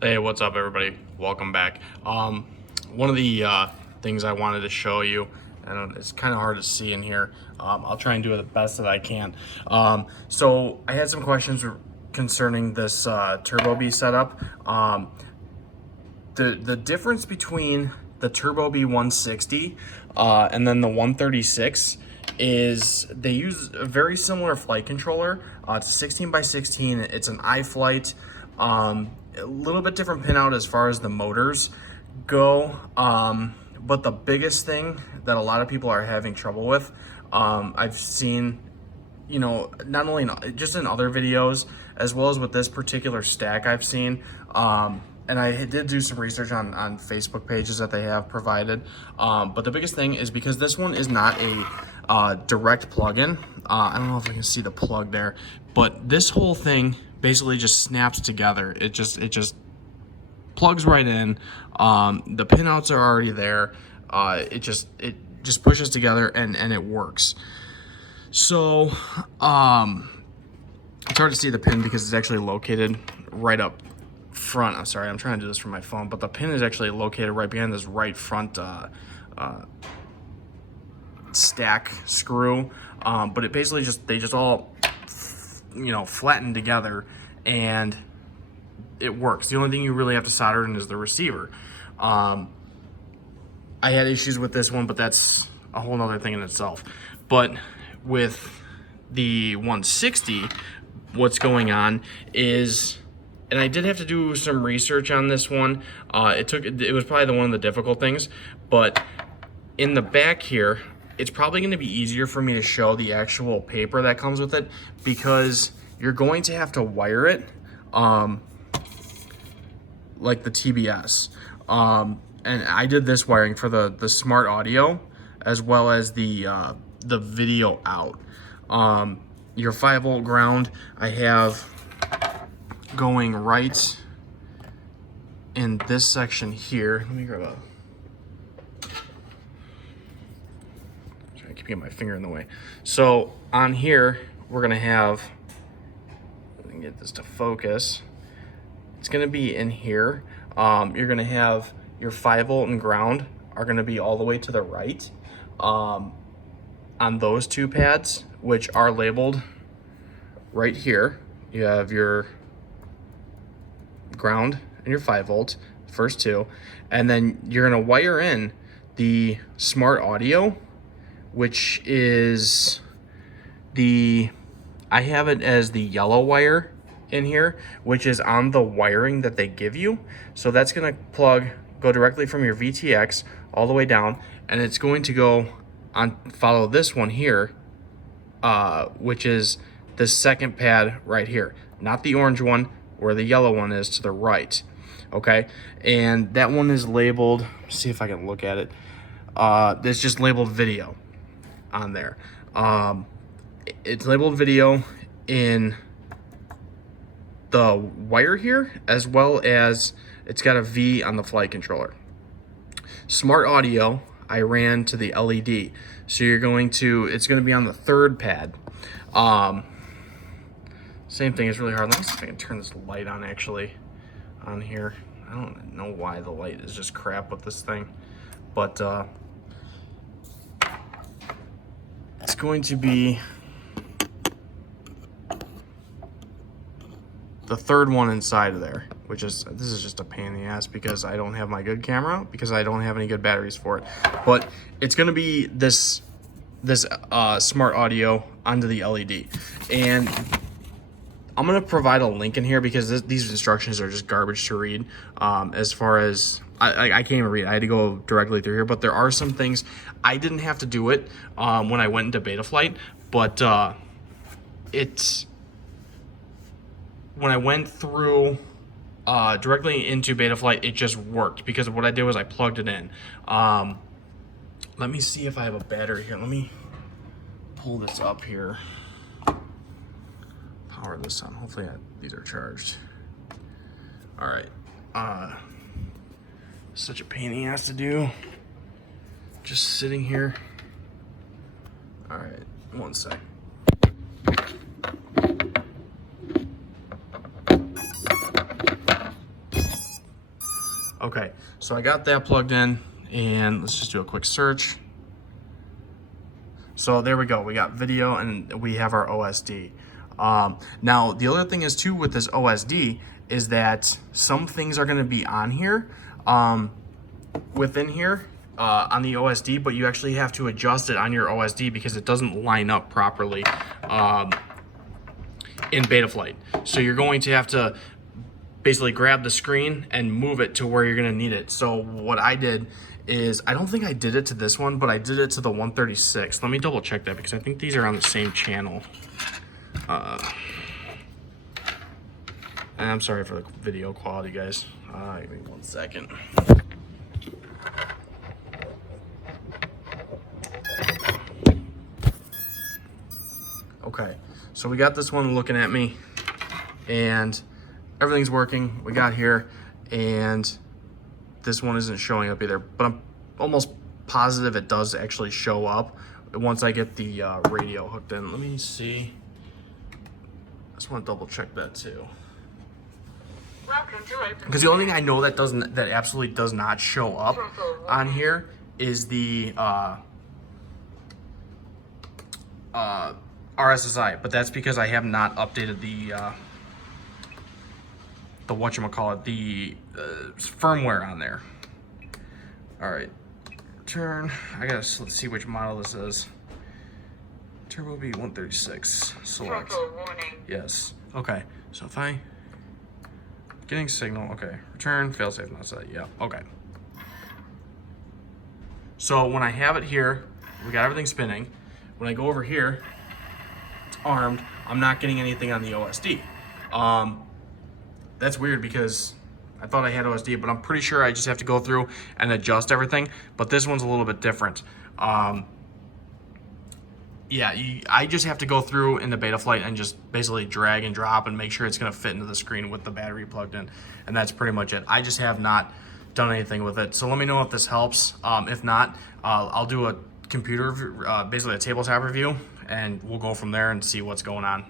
Hey, what's up, everybody? Welcome back. One of the things I wanted to show you, and it's kind of hard to see in here. I'll try and do it the best that I can. So I had some questions concerning this turbobee setup. The difference between the turbobee 160 and then the 136 is they use a very similar flight controller. It's a 16 by 16. It's an iflight. A little bit different pinout as far as the motors go. But the biggest thing that a lot of people are having trouble with, I've seen, not only just in other videos, as well as with this particular stack I've seen, and I did do some research on Facebook pages that they have provided. But the biggest thing is because this one is not a direct plug-in. I don't know if I can see the plug there, but this whole thing basically just snaps together. It just plugs right in. The pinouts are already there. It just pushes together and it works. So it's hard to see the pin because it's actually located right up front. I'm sorry, I'm trying to do this from my phone, but the pin is actually located right behind this right front stack screw. But it basically they just all flatten together and it works. The only thing you really have to solder in is the receiver. I had issues with this one, but that's a whole nother thing in itself. But with the 160, what's going on is, and I did have to do some research on this one. It was probably one of the difficult things, but in the back here, it's probably going to be easier for me to show the actual paper that comes with it because you're going to have to wire it like the TBS. And I did this wiring for the smart audio as well as the video out. Your 5-volt ground I have going right in this section here. Let me grab a... I keep getting my finger in the way. So on here, we're gonna have, let me get this to focus. It's gonna be in here. You're gonna have your 5-volt and ground are gonna be all the way to the right on those two pads, which are labeled right here. You have your ground and your 5-volt, first two, and then you're gonna wire in the smart audio, which is I have it as the yellow wire in here, which is on the wiring that they give you. So that's gonna go directly from your VTX all the way down, and it's going to follow this one here, which is the second pad right here, not the orange one where the yellow one is to the right. Okay, and that one is labeled, see if I can look at it. It's just labeled video on there. It's labeled video in the wire here, as well as it's got a V on the flight controller. Smart audio, I ran to the LED. So it's going to be on the third pad. Same thing, it's really hard. Let me see if I can turn this light on actually on here. I don't know why the light is just crap with this thing, but it's going to be the third one inside of there, this is just a pain in the ass because I don't have my good camera, because I don't have any good batteries for it. But it's gonna be this smart audio onto the LED. And I'm gonna provide a link in here because these instructions are just garbage to read. As far as, I can't even read it. I had to go directly through here, but there are some things, I didn't have to do it when I went into beta flight, but when I went through directly into beta flight, it just worked because what I did was I plugged it in. Let me see if I have a battery here. Let me pull this up here. Power this on. Hopefully these are charged. All right. Such a pain in the ass to do. Just sitting here. All right, one sec. Okay, so I got that plugged in, and let's just do a quick search. So there we go. We got video and we have our OSD. Now, the other thing is too with this OSD is that some things are going to be on here, within here, on the OSD, but you actually have to adjust it on your OSD because it doesn't line up properly in Betaflight. So you're going to have to basically grab the screen and move it to where you're going to need it. So what I did is, I don't think I did it to this one, but I did it to the 136. Let me double check that because I think these are on the same channel. And I'm sorry for the video quality, guys. Give me 1 second. Okay, so we got this one looking at me, and everything's working. We got here, and this one isn't showing up either, but I'm almost positive it does actually show up once I get the radio hooked in. Let me see. I just want to double check that too. Because the only thing I know that absolutely does not show up on here is the RSSI, but that's because I have not updated the whatchamacallit, the firmware on there. All right, return. Let's see which model this is. turbobee 136. Select. Yes. Okay. So if I getting signal, okay. Return, failsafe not set. Yeah. Okay. So when I have it here, we got everything spinning. When I go over here, it's armed. I'm not getting anything on the OSD. That's weird because I thought I had OSD, but I'm pretty sure I just have to go through and adjust everything. But this one's a little bit different. Yeah, I just have to go through in the Betaflight and just basically drag and drop and make sure it's going to fit into the screen with the battery plugged in. And that's pretty much it. I just have not done anything with it. So let me know if this helps. If not, I'll do a computer, basically a tabletop review, and we'll go from there and see what's going on.